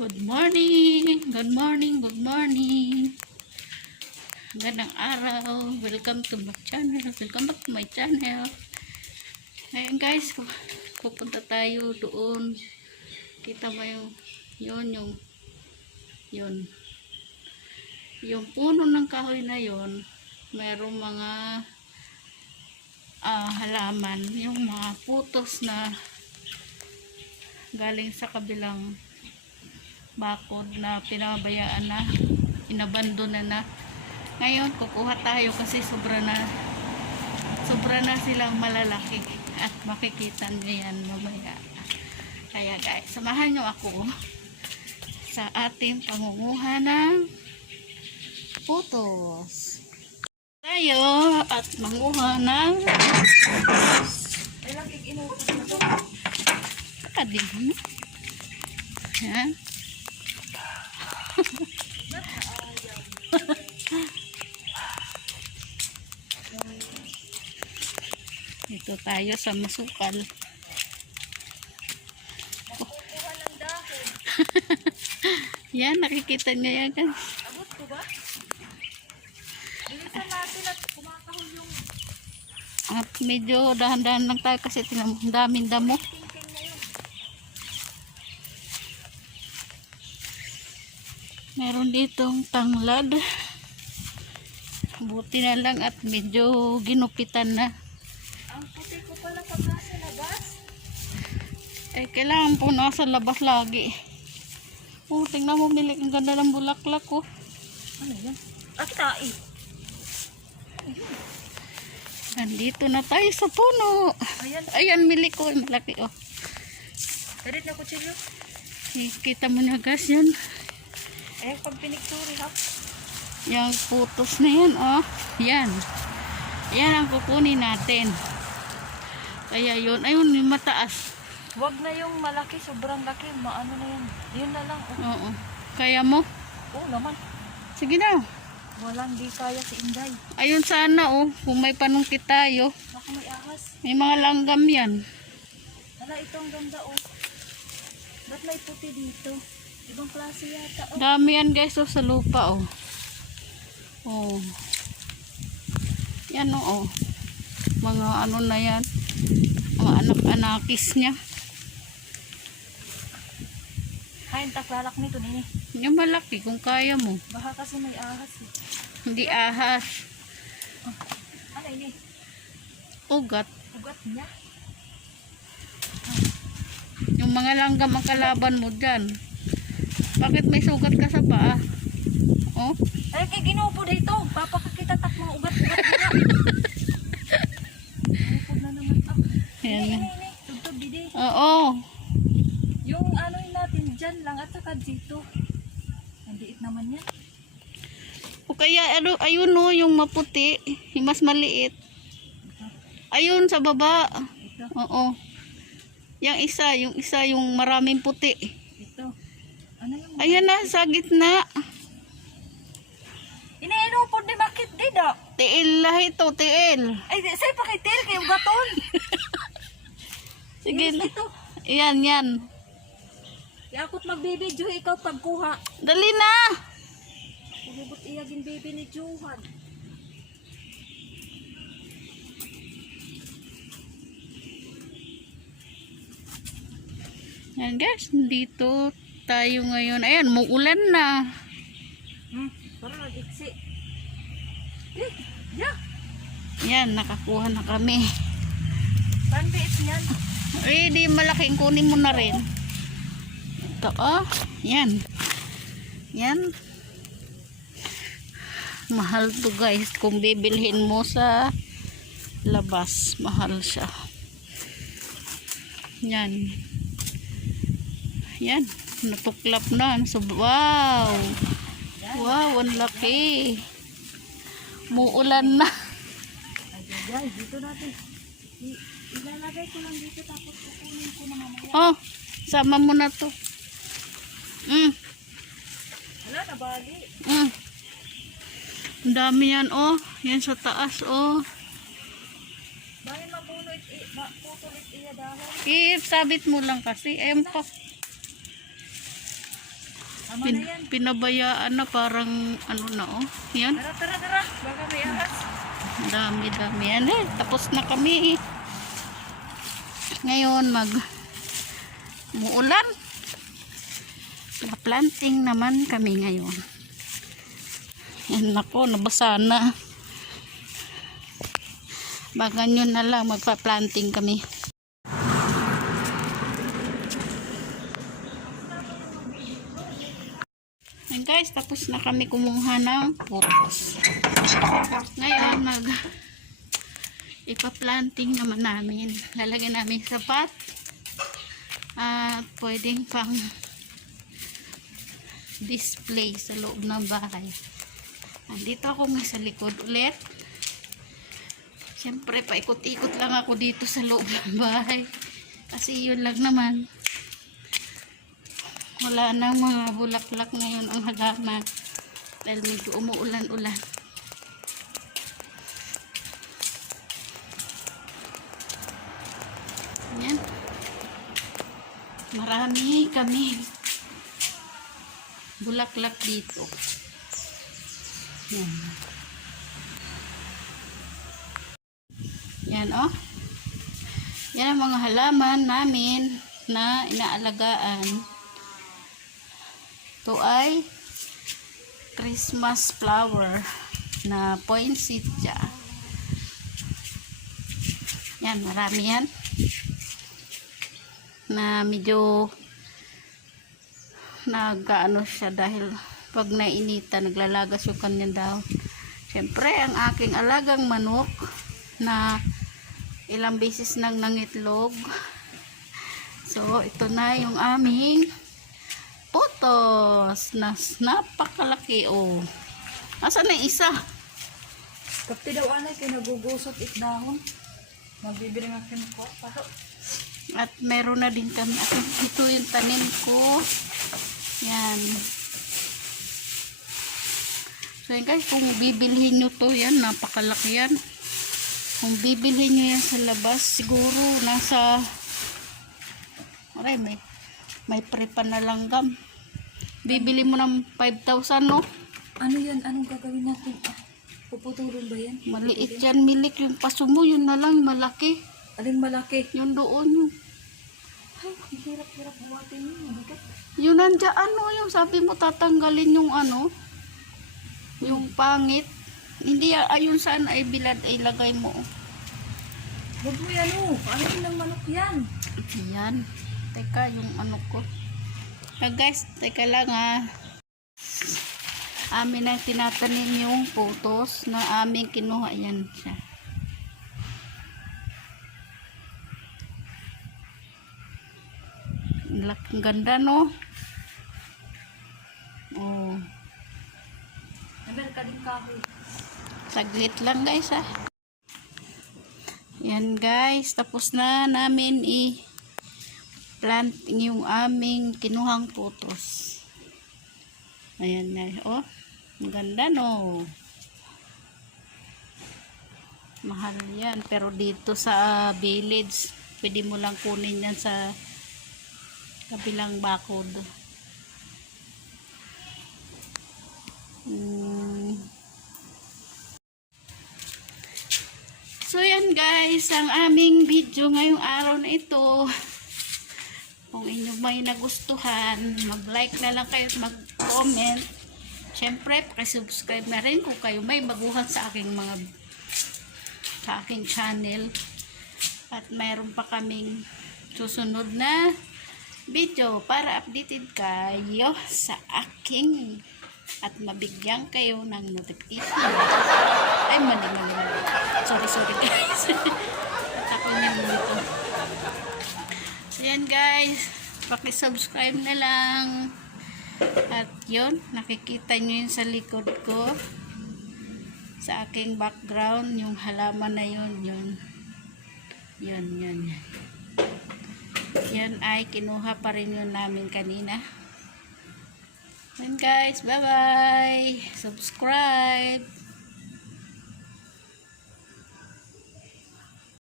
Good morning, good morning, good morning. Magandang araw. Welcome to my channel. Welcome back to my channel. Ngayon guys, pupunta tayo doon. Kita mo yung puno ng kahoy na yon. Merong mga halaman, yung mga putos na galing sa kabilang bakod na pinabayaan na, inabandona na. Ngayon kukuha tayo kasi sobra na silang malalaki at makikita niyo yan mamaya. Kaya guys, samahan nyo ako sa ating pangunguha ng putos. Tayo at manguha ng kading. Yan. Dito tayo sa masukal. Yan, nakikita niya yan kan. Abot ko ba? Bilisan natin at kumakahol yung At medyo dahan-dahan lang tayo kasi daming damo. tingting na yun. Meron ditong tanglad. Buti na lang at medyo ginupitan na. Ang puti ko pala pagka sa labas. Eh, kailangan po nasa labas lagi. Oh, tingnan mo, milik. Ang ganda ng bulaklak ko. Ano yan? Tae. Nandito na tayo sa puno. Ayan. Ayan, milik ko. Malaki, oh. Darit na kutsilyo. Kita mo na guys, yan. Eh, pag pinikturi ha. Yung putos na yan, oh. Yan. Yan ang kukunin natin. Kaya yun. Ayun, yung mataas. Huwag na yung malaki, sobrang laki. Maano na yan. Yun na lang. Oh. Oo. Kaya mo? Oo naman. Sige na. Walang di kaya si Inday. Ayun sana, oh. Kung may panungkit tayo. Baka may ahas. May mga langgam yan. Hala, ito ang ganda oh. Ba't may puti dito? Ibang klase yata oh. Dami yan guys, oh, sa lupa, oh. Oh. Yan, oh. Mga ano na yan. Mga anak-anakis niya. Hain taklalak nito nini. Yung malaki kung kaya mo. Baka kasi may ahas eh. Hindi ahas. Ano ini? Ugat. Ugat niya. Yung mga langgam ang kalaban mo dyan. Bakit may sugat ka sa paa? Oh. Ay, kay ginupo dito. Papakakita tak mga ugat-ugat nila. Ginupo na naman ako. Yan. Ini. Tugtog didi. Oo. Yung ano yun natin dyan lang at saka dito. Ang liit naman yan. O kaya ano, ayun, oh, yung maputi. Yung mas maliit. Ayun sa baba. Ito. Oo. Yung isa yung maraming puti. Ito. Ano yung... Ayan na, sa gitna. Iniinupod ni bakit dida? Tiil lah ito, tiil. Ay, sa'yo pakitil kayo gaton. Sige. Yes, ito. Yan. Yakot magbibidyo, ikaw pagkuha. Dali na. Ulubot iyagin baby ni Johan. Yan guys, dito tayo ngayon. Ayan, muulan na. Parang nag-iksi. Eh, yeah. Yan, nakakuha na kami. Panbiit niyan. Ready, malaking kunin mo na rin. Ito, oh. Yan. Yan. Mahal to guys. Kung bibilhin mo sa labas, mahal siya. Yan. Yan. Natuklap na. So, wow. Wow, ang laki. Muulan na. Ay, dito natin. Ilalagay ko lang dito tapos kukunin ko na mamaya. Oh, sama mo na to. Wala, nabali. Ang dami yan, oh. Yan sa taas, oh. Dahil mapulit iya dahon. Sabit mo lang kasi. Ayun pa. Tama na yan. Pinabayaan na parang ano na oh. Yan. Tara, tara, tara. Baka may ahas. Dami yan eh. Tapos na kami. Ngayon muulan. Planting naman kami ngayon. Yan nako, nabasa na. Baka nyo na lang magpa-planting kami. And guys, tapos na kami kumuha ng putos. Ngayon ipa-planting naman namin. Lalagyan namin sa pot. At pwedeng pang display sa loob ng bahay. Andito ako nga sa likod ulit. Siyempre, paikot-ikot lang ako dito sa loob ng bahay. Kasi yun lang naman. Wala nang mga bulaklak ngayon ang halaman. Dahil medyo umuulan-ulan. Yan. Marami kami bulaklak dito. Yan. Yan oh. Yan ang mga halaman namin na inaalagaan. Ito ay Christmas flower na poinsettia. Yan, marami yan. Na medyo nag-ano siya dahil pag nainita naglalagas yung kanyang dahon. Siyempre, ang aking alagang manok na ilang beses nang nangitlog. So, ito na yung aming putos na napakalaki oh. Asan na yung isa? Kapti daw anay, kinagugusot itdahon. Magbibili nga kinako. At meron na din kami. Ito yung tanim ko. Yan. So yan guys, kung bibilhin nyo to, yan, napakalaki yan. Kung bibilhin nyo yan sa labas, siguro nasa may prepa na langgam. Bibili mo ng 5,000 no? Ano yan? Anong gagawin natin? Puputulon ba yan? Maliit yan, milik. Yung paso mo, yun na lang, malaki. Aling malaki? Yun doon yung Ay, hirap-hirap buhatin yun. Bigat. yun nandiyan, ano, yung sabi mo tatanggalin yung ano, yung pangit. Hindi, ayun saan ay bilad ay lagay mo. Huwag mo yan oh. Ano yun ng manok yan? Yan. Teka, yung ano ko. Guys, teka lang amin ang tinatanim yung putos na aming kinuha. Yan siya. Ang ganda no? Oh. Namer ka din kahoy. Saglit lang guys Yan guys, tapos na namin plant yung aming kinuhang putos. Ayan na. Oh, ang ganda no. Mahal yan. Pero dito sa village, pwede mo lang kunin yan sa kabilang bakod. So yan guys, ang aming video ngayong araw na ito. Kung inyo may nagustuhan, mag-like na lang kayo at mag-comment. Siyempre, pakisubscribe na rin kung kayo may baguhan sa aking channel. At mayroon pa kaming susunod na video para updated kayo sa aking at mabigyan kayo ng notification. Ay, mali. Sorry guys. Ako niya mo ito. So yan guys, pakisubscribe na lang. At yun, nakikita nyo yun sa likod ko. Sa aking background, yung halaman na yun. Yun. Yan ay kinuha pa rin yun namin kanina. Yan guys, bye bye. Subscribe.